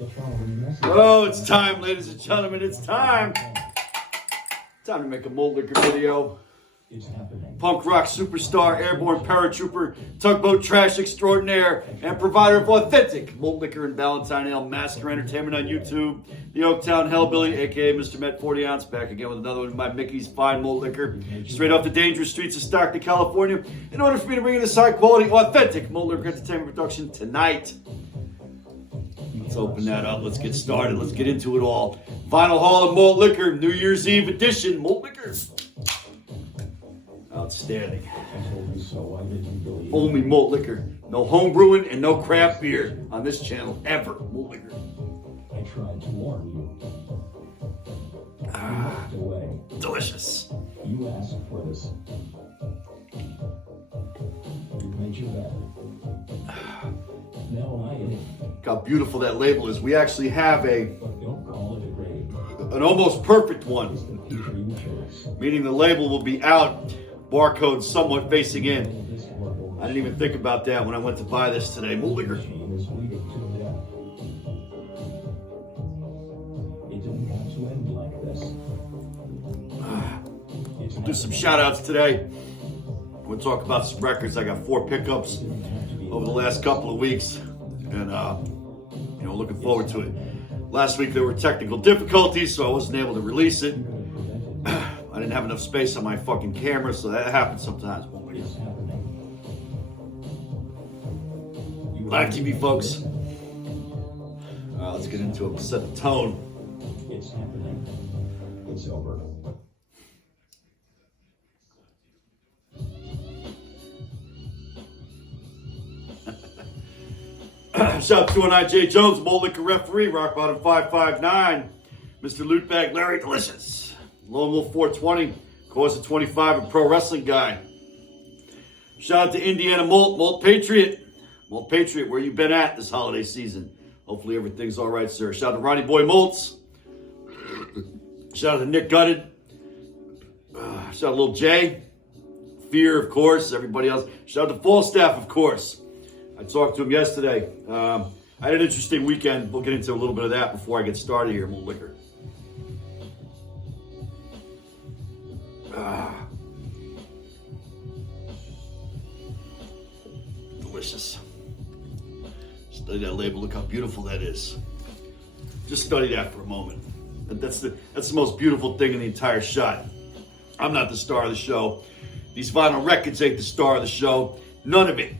Oh, it's time, ladies and gentlemen. It's time. Time to make a malt liquor video. Punk rock superstar, airborne paratrooper, tugboat trash extraordinaire, and provider of authentic malt liquor and Valentine Ale massacre entertainment on YouTube. The Oaktown Hellbilly, aka Mr. Met 40 Ounce, back again with another one of my Mickey's Fine Malt Liquor, straight off the dangerous streets of Stockton, California, in order for me to bring you this high quality, authentic malt liquor entertainment production tonight. Let's open that up. Let's get started. Let's get into it all. Vinyl Hall of Malt Liquor, New Year's Eve edition, malt liquor. Outstanding. Only malt liquor. No home brewing and no craft beer on this channel ever. Malt liquor. I tried to warn you. Delicious. You asked for this. You made your bed. Now Look how beautiful that label is. We actually have don't call it a grade. an almost perfect one. Meaning the label will be out, barcode somewhat facing in. I didn't even think about that when I went to buy this today. Malt liquor. It didn't have to end like this. Do some shout outs today. We'll talk about some records. I got 4 pickups over the last couple of weeks, and looking forward to it. Last week there were technical difficulties, so I wasn't able to release it. I didn't have enough space on my fucking camera, so that happens sometimes. Live TV, folks. Let's get into it. We'll set the tone. It's happening. It's over. Shout out to IJ Jones, Malt Liquor referee, Rock Bottom 559, Mr. Lootbag Larry Delicious, Lone Wolf 420, Cause of 25, and Pro Wrestling Guy. Shout out to Indiana Malt Patriot. Malt Patriot, where you been at this holiday season? Hopefully everything's all right, sir. Shout out to Ronnie Boy Malts. Shout out to Nick Gutted. Shout out to Lil J. Fear, of course. Everybody else. Shout out to Falstaff, of course. I talked to him yesterday. I had an interesting weekend. We'll get into a little bit of that before I get started here. Malt liquor. Delicious. Study that label. Look how beautiful that is. Just study that for a moment. That's the most beautiful thing in the entire shot. I'm not the star of the show. These vinyl records ain't the star of the show. None of it.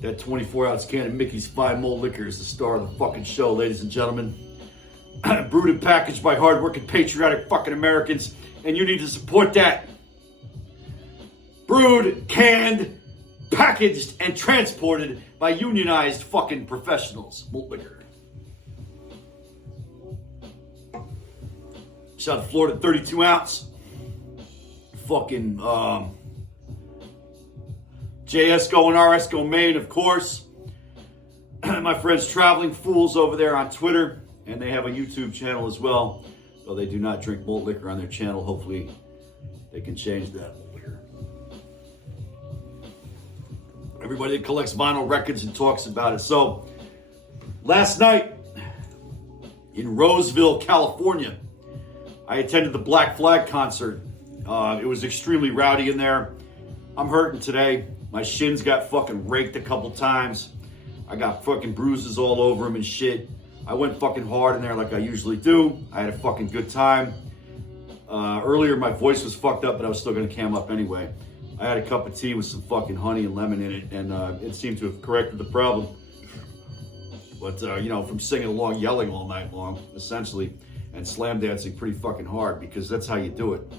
That 24-ounce can of Mickey's Fine Malt Liquor is the star of the fucking show, ladies and gentlemen. Brewed and packaged by hardworking, patriotic fucking Americans, and you need to support that. Brewed, canned, packaged, and transported by unionized fucking professionals. Malt liquor. Shout out to Florida 32-ounce. Fucking, JSCO and RSCO Maine, of course. My friends Traveling Fools over there on Twitter, and they have a YouTube channel as well. Though they do not drink malt liquor on their channel. Hopefully they can change that. Malt liquor. Everybody that collects vinyl records and talks about it. So, last night in Roseville, California, I attended the Black Flag concert. It was extremely rowdy in there. I'm hurting today. My shins got fucking raked a couple times. I got fucking bruises all over them and shit. I went fucking hard in there like I usually do. I had a fucking good time. Earlier my voice was fucked up, but I was still gonna cam up anyway. I had a cup of tea with some fucking honey and lemon in it, and it seemed to have corrected the problem. But, from singing along, yelling all night long, essentially, and slam dancing pretty fucking hard, because that's how you do it.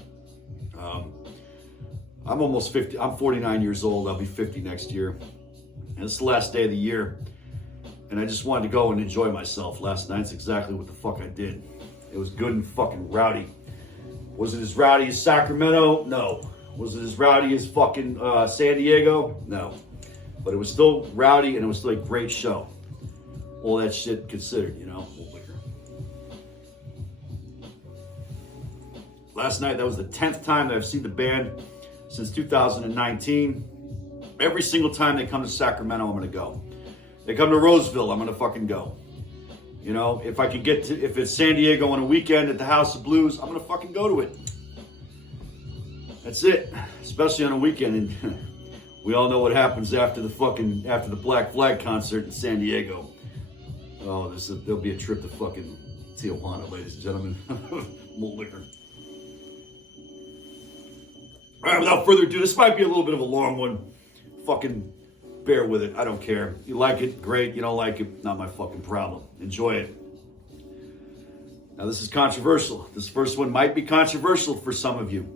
I'm almost 50. I'm 49 years old. I'll be 50 next year. And it's the last day of the year. And I just wanted to go and enjoy myself last night. It's exactly what the fuck I did. It was good and fucking rowdy. Was it as rowdy as Sacramento? No. Was it as rowdy as fucking San Diego? No. But it was still rowdy, and it was still a great show. All that shit considered, liquor. Last night, that was the 10th time that I've seen the band since 2019. Every single time they come to Sacramento, I'm going to go. They come to Roseville, I'm going to fucking go. You know, if it's San Diego on a weekend at the House of Blues, I'm gonna fucking go to it. That's it, especially on a weekend. And we all know what happens after the Black Flag concert in San Diego. Oh, there'll be a trip to fucking Tijuana, ladies and gentlemen. Malt liquor. All right, without further ado, this might be a little bit of a long one. Fucking bear with it. I don't care. You like it, great. You don't like it, not my fucking problem. Enjoy it. Now, this is controversial. This first one might be controversial for some of you.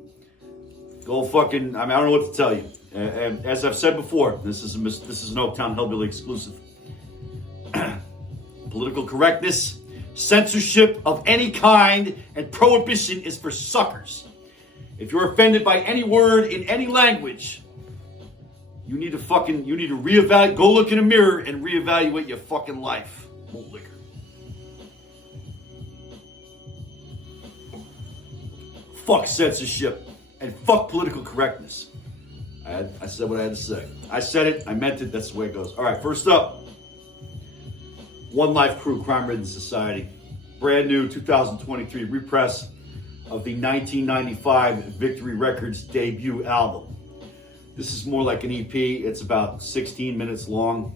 Go fucking, I don't know what to tell you. And as I've said before, this is an Oaktown Hellbilly exclusive. Political correctness, censorship of any kind, and prohibition is for suckers. If you're offended by any word in any language, you need to reevaluate, go look in a mirror and reevaluate your fucking life. Malt liquor. Fuck censorship and fuck political correctness. I said what I had to say. I said it, I meant it, that's the way it goes. All right, first up, One Life Crew, Crime Ridden Society. Brand new 2023 repress of the 1995 Victory Records debut album. This is more like an EP. It's about 16 minutes long.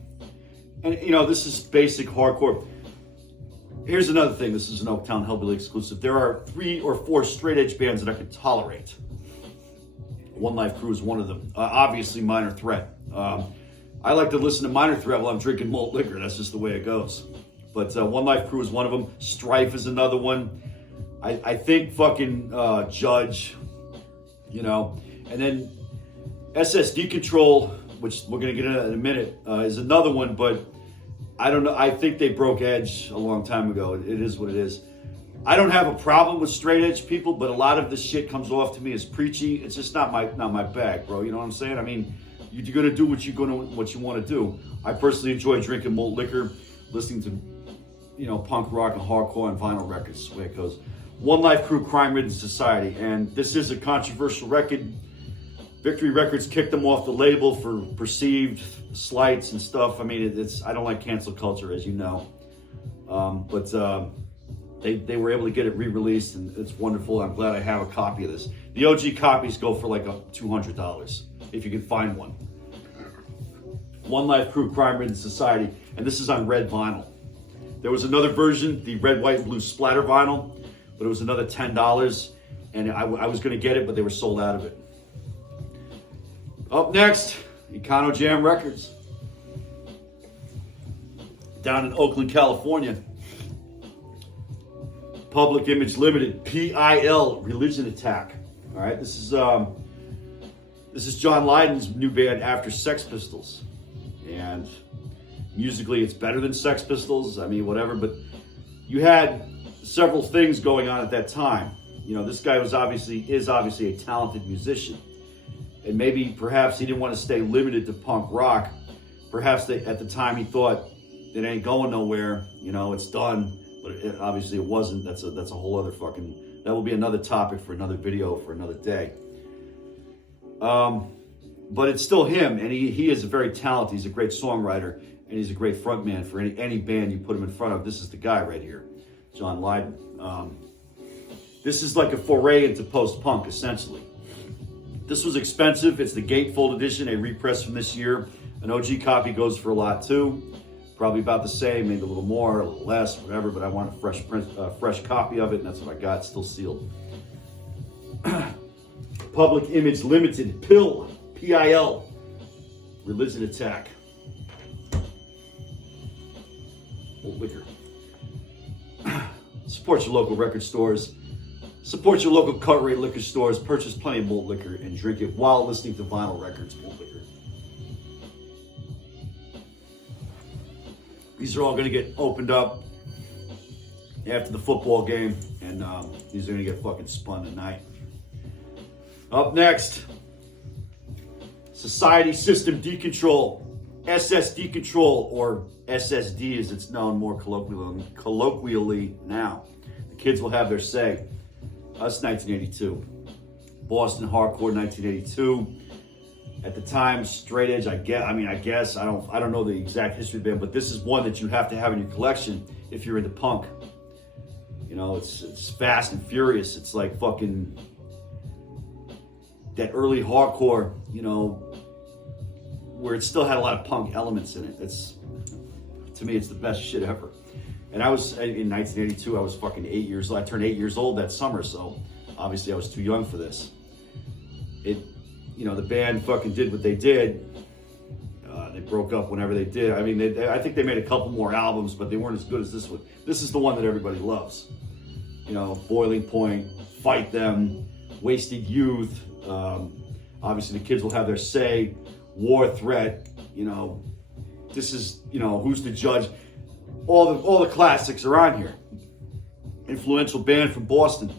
And, you know, this is basic hardcore. Here's another thing. This is an Oaktown Hellbilly exclusive. There are 3 or 4 straight edge bands that I could tolerate. One Life Crew is one of them. Obviously, Minor Threat. I like to listen to Minor Threat while I'm drinking malt liquor. That's just the way it goes. But One Life Crew is one of them. Strife is another one. I think fucking Judge, you know. And then SS Decontrol, which we're going to get into in a minute, is another one. But I don't know. I think they broke edge a long time ago. It is what it is. I don't have a problem with straight edge people, but a lot of this shit comes off to me as preachy. It's just not my bag, bro. You know what I'm saying? I mean, you're gonna do what you want to do. I personally enjoy drinking malt liquor, listening to, you know, punk rock and hardcore and vinyl records. That's the way it goes. One Life Crew, Crime Ridden Society, and this is a controversial record. Victory Records kicked them off the label for perceived slights and stuff. I mean, I don't like cancel culture, as you know, but they were able to get it re-released, and it's wonderful. I'm glad I have a copy of this. The OG copies go for like $200 if you can find one. One Life Crew, Crime Ridden Society, and this is on red vinyl. There was another version, the red, white, and blue splatter vinyl, but it was another $10, and I was going to get it, but they were sold out of it. Up next, Econo Jam Records, down in Oakland, California. Public Image Limited, PIL, Religion Attack. All right, this is John Lydon's new band after Sex Pistols, and musically it's better than Sex Pistols. I mean, whatever, but you had several things going on at that time. You know, this guy is obviously a talented musician, and maybe perhaps he didn't want to stay limited to punk rock. Perhaps at the time he thought it ain't going nowhere. You know, it's done. But obviously it wasn't. That's a whole other fucking, that will be another topic for another video for another day. But it's still him, and he is a very talented, he's a great songwriter, and he's a great frontman for any band you put him in front of. This is the guy right here, John Lydon. This is like a foray into post-punk, essentially. This was expensive. It's the gatefold edition, a repress from this year. An OG copy goes for a lot too. Probably about the same, maybe a little more, a little less, whatever, but I want a fresh copy of it, and that's what I got, still sealed. Public Image Limited, PIL, P-I-L, Religion Attack. Old liquor. Support your local record stores. Support your local cut rate liquor stores. Purchase plenty of malt liquor and drink it while listening to vinyl records. Malt liquor. These are all going to get opened up after the football game, and these are going to get fucking spun tonight. Up next, Society System Decontrol, SS Decontrol, or SSD as it's known more colloquially now. The kids will have their say. Us, 1982. Boston Hardcore, 1982. At the time, straight edge, I guess, I don't know the exact history of the band, but this is one that you have to have in your collection if you're into punk. You know, it's fast and furious. It's like fucking that early hardcore, you know, where it still had a lot of punk elements in it. To me, it's the best shit ever. And I was, in 1982, I was fucking 8 years old. I turned 8 years old that summer, so obviously I was too young for this. You know, the band fucking did what they did. They broke up whenever they did. I mean, I think they made a couple more albums, but they weren't as good as this one. This is the one that everybody loves. You know, Boiling Point, Fight Them, Wasted Youth. Obviously, the kids will have their say. War Threat. You know, this is, you know, Who's the Judge? All the classics are on here. Influential band from Boston.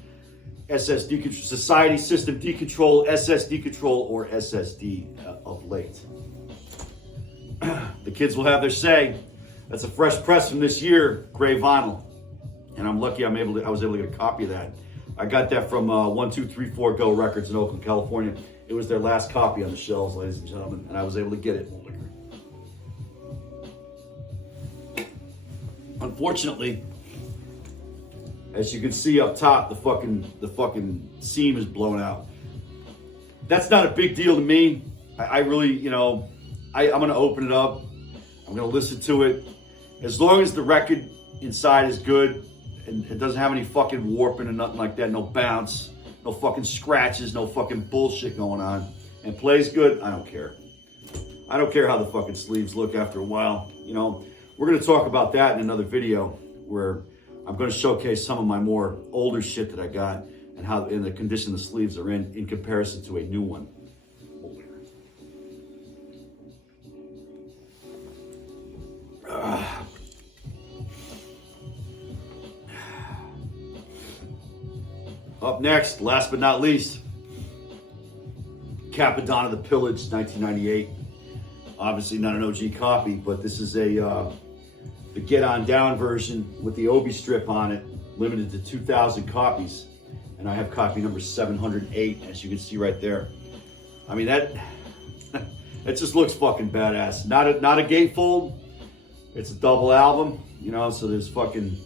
SS Decontrol, Society System Decontrol, SS Decontrol, or SSD of late. The kids will have their say. That's a fresh press from this year, gray vinyl, and I'm lucky I was able to get a copy of that. I got that from 1234 Go Records in Oakland, California. It was their last copy on the shelves, ladies and gentlemen, and I was able to get it. Unfortunately, as you can see up top, the fucking seam is blown out. That's not a big deal to me. I really, you know, I'm gonna open it up. I'm gonna listen to it. As long as the record inside is good and it doesn't have any fucking warping or nothing like that, no bounce, no fucking scratches, no fucking bullshit going on, and plays good, I don't care. I don't care how the fucking sleeves look after a while. You know, we're gonna talk about that in another video where I'm going to showcase some of my more older shit that I got and how in the condition the sleeves are in comparison to a new one. Up next, last but not least, Cappadonna, The Pillage, 1998. Obviously not an OG copy, but this is the Get On Down version with the Obi strip on it, limited to 2,000 copies. And I have copy number 708, as you can see right there. I mean, that just looks fucking badass. Not a gatefold. It's a double album, you know, so there's fucking,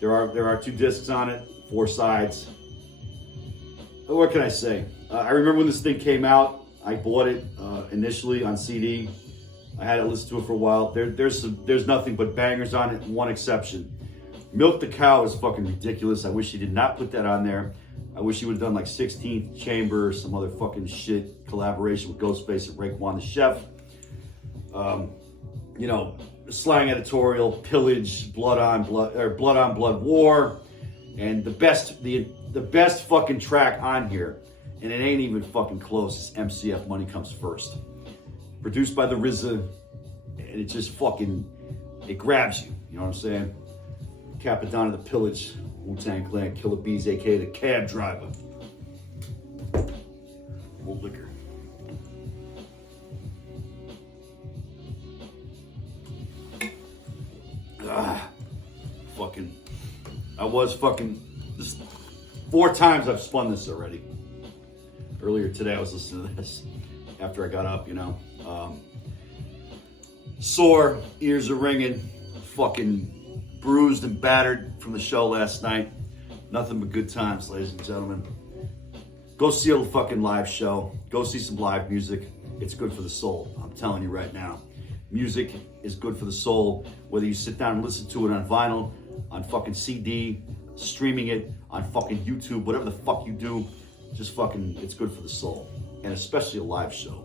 there are 2 discs on it, 4 sides. What can I say? I remember when this thing came out, I bought it initially on CD. I had to listen to it for a while. There's nothing but bangers on it, one exception. Milk the Cow is fucking ridiculous. I wish he did not put that on there. I wish he would have done like 16th Chamber or some other fucking shit collaboration with Ghostface and Raekwon the Chef. You know, slang editorial, Pillage, Blood on Blood War, and the best fucking track on here, and it ain't even fucking close, is MCF Money Comes First. Produced by the RZA, and it just fucking, it grabs you, you know what I'm saying? Cappadonna, The Pillage, Wu-Tang Clan, Killer Bees, aka the cab driver. More liquor. This 4 times I've spun this already. Earlier today I was listening to this after I got up, you know. Sore, ears are ringing, fucking bruised and battered from the show last night. Nothing but good times, ladies and gentlemen. Go see a fucking live show. Go see some live music. It's good for the soul. I'm telling you right now. Music is good for the soul. Whether you sit down and listen to it on vinyl, on fucking CD, streaming it, on fucking YouTube, whatever the fuck you do, just fucking, it's good for the soul. And especially a live show.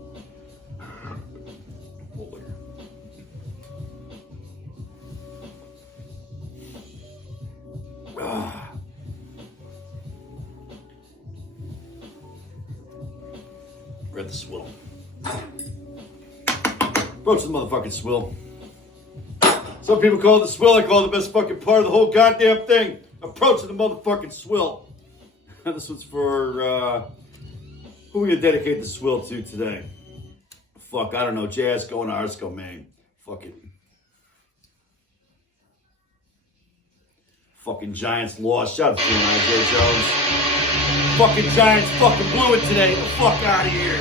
Read the swill. Approach the motherfucking swill. Some people call it the swill. I call it the best fucking part of the whole goddamn thing. Approach the motherfucking swill. This one's for, who are we gonna dedicate the swill to today? Fuck, I don't know. Jazz going to Arsco, man. Fuck it. Fucking Giants lost. Shout out to Jay Jones. Fucking Giants fucking blew it today. Get the fuck out of here.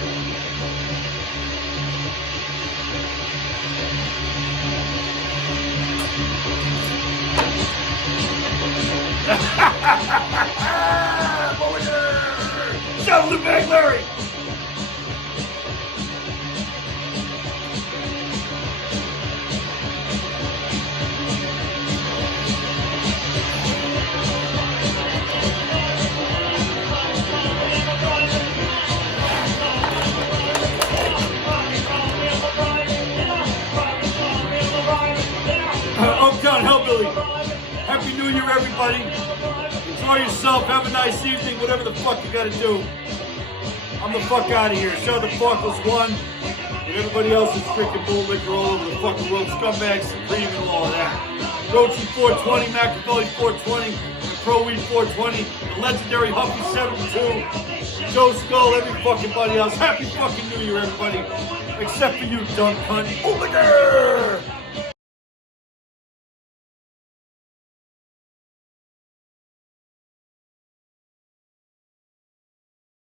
Shout out to Big Larry. Uptown Hellbilly. Happy New Year, everybody. Enjoy yourself. Have a nice evening, whatever the fuck you gotta do. I'm the fuck out of here. Show the Fuckless One. And everybody else is drinking bull liquor all over the fucking world. Scumbags, Supreme, and all of that. Roachy 420, Machiavelli 420, and Pro Weed 420, the legendary Huffy 72, Joe Skull, every fucking buddy else. Happy fucking New Year, everybody. Except for you, dumb cunt. Bull liquor!